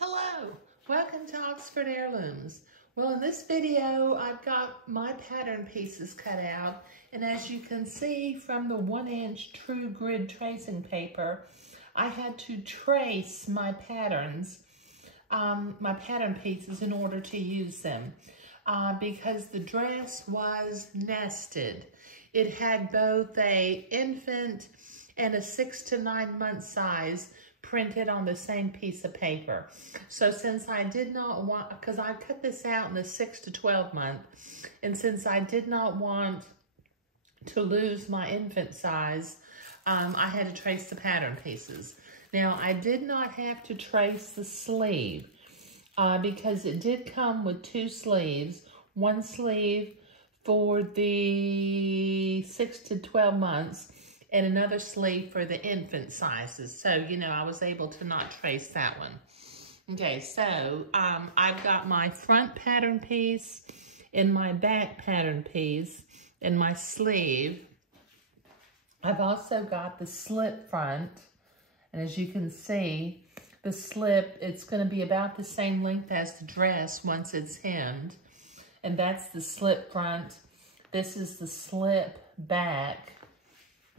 Hello, welcome to Oxford Heirlooms. Well, in this video, I've got my pattern pieces cut out, and as you can see from the 1-inch true grid tracing paper, I had to trace my patterns, my pattern pieces in order to use them because the dress was nested. It had both a infant and a 6 to 9 month size printed on the same piece of paper. So since I did not want, because I cut this out in the 6 to 12 month, and since I did not want to lose my infant size, I had to trace the pattern pieces. Now, I did not have to trace the sleeve because it did come with 2 sleeves, one sleeve for the 6 to 12 months and another sleeve for the infant sizes. So, you know, I was able to not trace that one. Okay, so I've got my front pattern piece and my back pattern piece and my sleeve. I've also got the slip front, and as you can see, the slip, it's gonna be about the same length as the dress once it's hemmed, and that's the slip front. This is the slip back.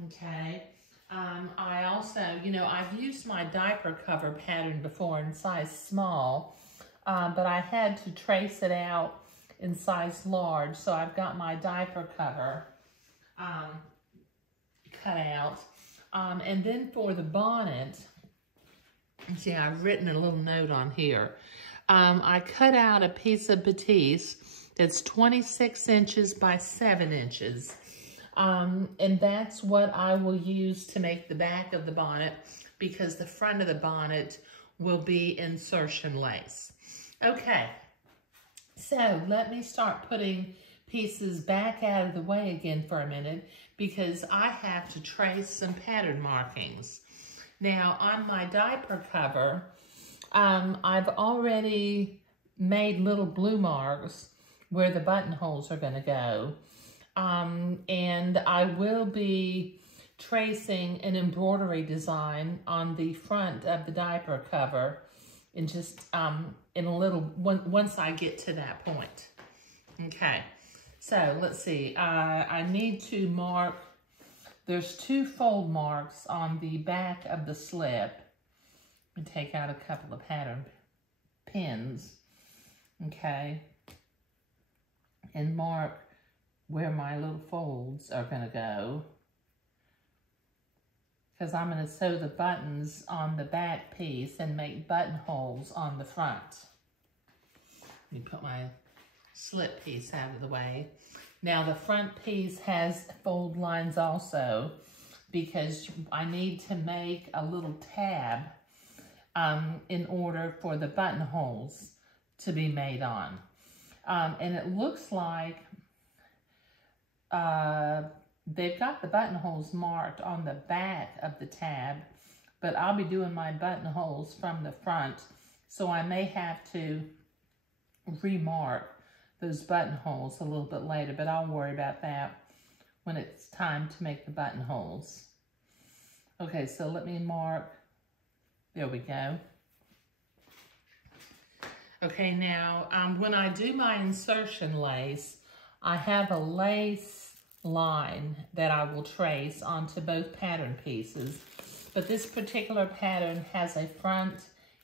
Okay, I also, you know, I've used my diaper cover pattern before in size small, but I had to trace it out in size large, so I've got my diaper cover cut out. And then for the bonnet, see, I've written a little note on here. I cut out a piece of batiste that's 26 inches by 7 inches. And that's what I will use to make the back of the bonnet, because the front of the bonnet will be insertion lace. Okay, so let me start putting pieces back out of the way again for a minute, because I have to trace some pattern markings. Now, on my diaper cover, I've already made little blue marks where the buttonholes are gonna go. And I will be tracing an embroidery design on the front of the diaper cover in just, in a little, once I get to that point. Okay, so let's see, I need to mark, there's 2 fold marks on the back of the slip. Let me take out a couple of pattern pins, okay, and mark where my little folds are gonna go, because I'm gonna sew the buttons on the back piece and make buttonholes on the front. Let me put my slip piece out of the way. Now the front piece has fold lines also, because I need to make a little tab in order for the buttonholes to be made on. And it looks like they've got the buttonholes marked on the back of the tab, but I'll be doing my buttonholes from the front, so I may have to remark those buttonholes a little bit later, but I'll worry about that when it's time to make the buttonholes. Okay, so let me mark, there we go. Okay, now when I do my insertion lace, I have a lace line that I will trace onto both pattern pieces, but this particular pattern has a front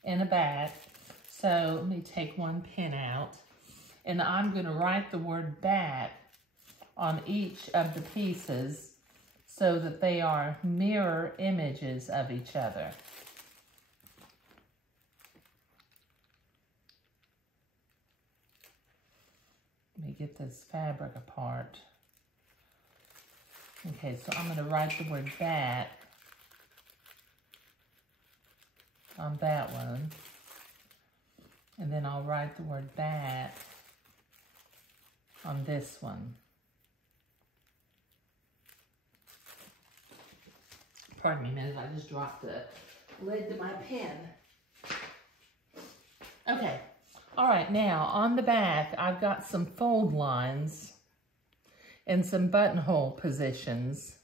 and a back. So let me take one pin out, and I'm going to write the word back on each of the pieces so that they are mirror images of each other. Let me get this fabric apart. Okay, so I'm going to write the word back on that one. And then I'll write the word back on this one. Pardon me a minute, I just dropped the lid to my pen. Okay. All right, now on the back, I've got some fold lines and some buttonhole positions.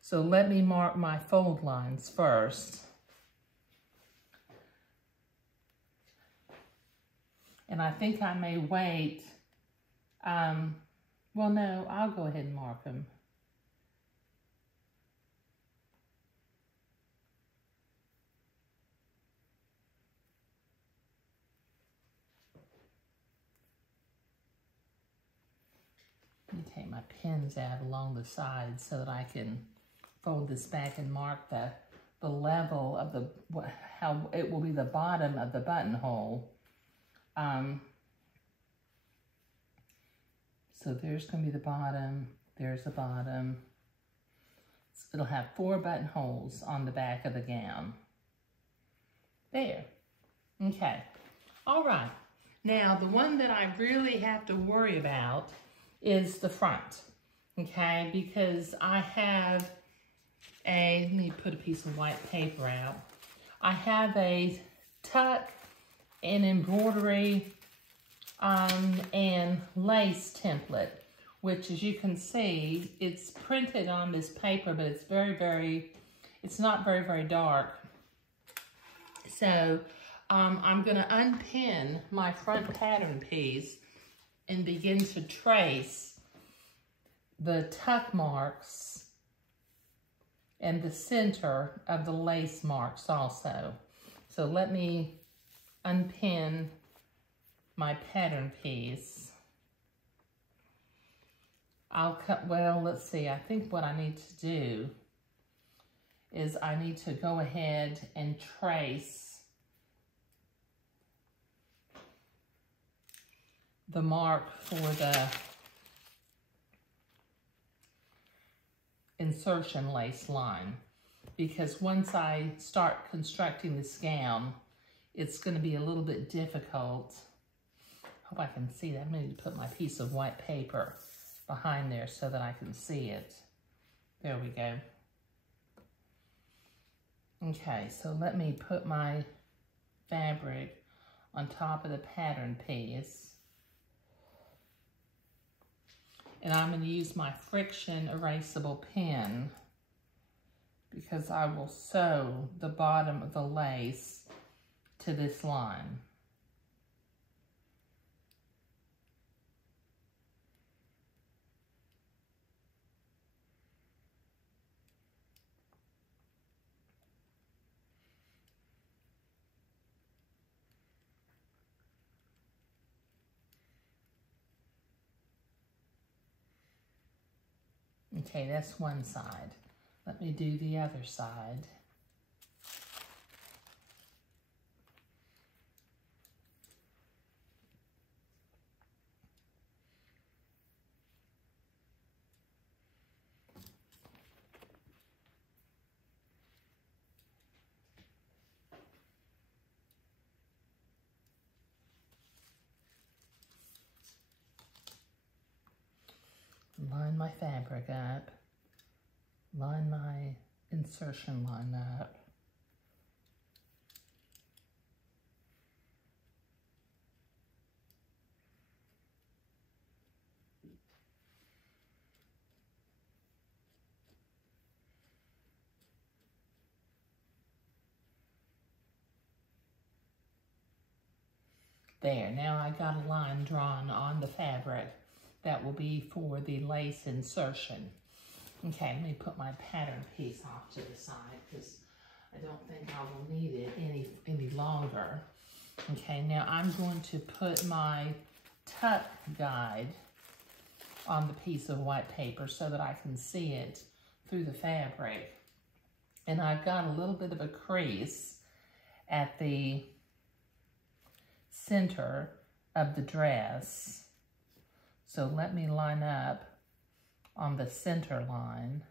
So let me mark my fold lines first. And I think I may wait. Well, no, I'll go ahead and mark them. Let me take my pins out along the sides so that I can fold this back and mark the level of how it will be the bottom of the buttonhole. So there's going to be the bottom, there's the bottom. It'll have 4 buttonholes on the back of the gown. There. Okay. All right. Now, the one that I really have to worry about is the front. Okay? Because I have let me put a piece of white paper out. I have a tuck and embroidery and lace template, which, as you can see, it's printed on this paper, but it's it's not very dark. So I'm going to unpin my front pattern piece and begin to trace the tuck marks and the center of the lace marks also. So let me unpin my pattern piece. I'll cut, well, let's see, I think what I need to do is I need to go ahead and trace the mark for the insertion lace line, because once I start constructing this gown, it's going to be a little bit difficult. Hope I can see that. I'm going to put my piece of white paper behind there so that I can see it. There we go. Okay, so let me put my fabric on top of the pattern piece. And I'm going to use my friction erasable pen because I will sew the bottom of the lace to this line. Okay, that's one side. Let me do the other side. Line my fabric up, line my insertion line up. There, now I got a line drawn on the fabric. That will be for the lace insertion. Okay, let me put my pattern piece off to the side because I don't think I will need it any longer. Okay, now I'm going to put my tuck guide on the piece of white paper so that I can see it through the fabric. And I've got a little bit of a crease at the center of the dress. So let me line up on the center line.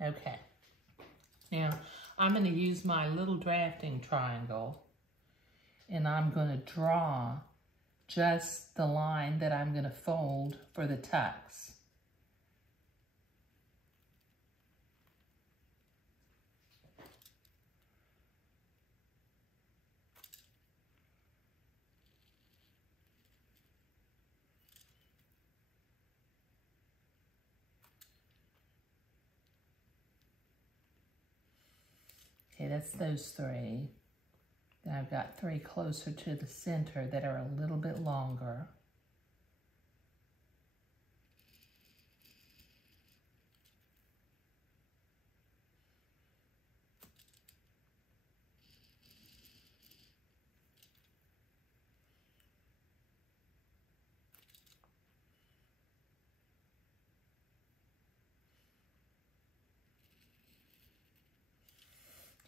Okay. Now I'm going to use my little drafting triangle and I'm going to draw just the line that I'm going to fold for the tucks. Okay, that's those three. Then I've got three closer to the center that are a little bit longer.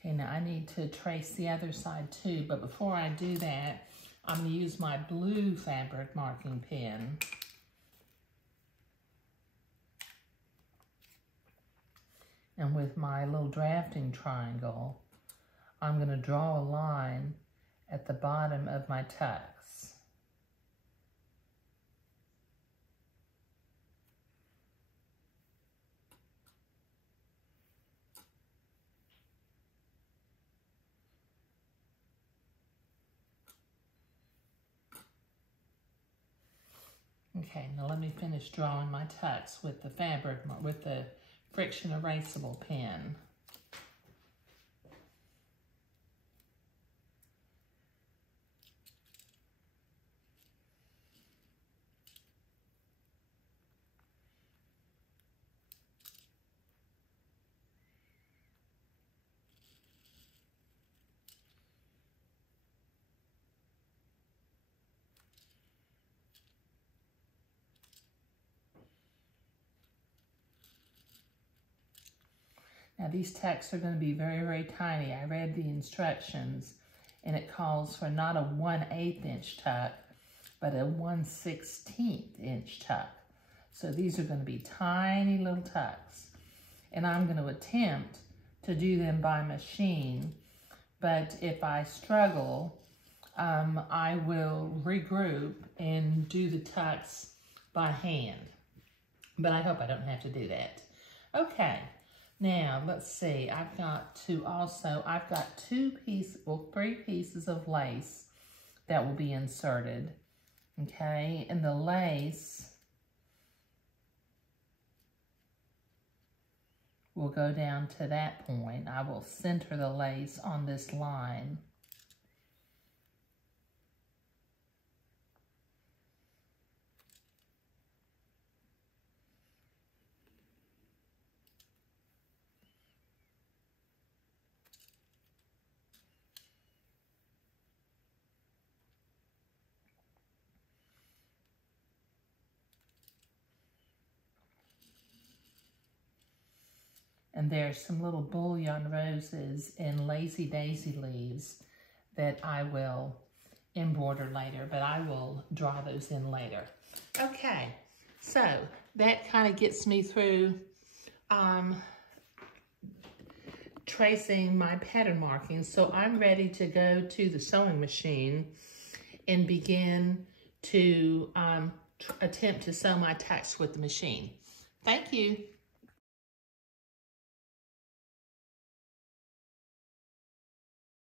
Okay, now I need to trace the other side too, but before I do that, I'm going to use my blue fabric marking pen. And with my little drafting triangle, I'm going to draw a line at the bottom of my tux. Okay, now let me finish drawing my tux with the fabric, with the friction erasable pen. Now these tucks are going to be very, very tiny. I read the instructions and it calls for not a 1/8 inch tuck, but a 1/16 inch tuck. So these are going to be tiny little tucks. And I'm going to attempt to do them by machine, but if I struggle, I will regroup and do the tucks by hand. But I hope I don't have to do that. Okay. Now, let's see, I've got three pieces of lace that will be inserted, okay? And the lace will go down to that point. I will center the lace on this line. And there's some little bullion roses and lazy daisy leaves that I will embroider later, but I will draw those in later. Okay, so that kind of gets me through tracing my pattern markings. So I'm ready to go to the sewing machine and begin to attempt to sew my tucks with the machine. Thank you.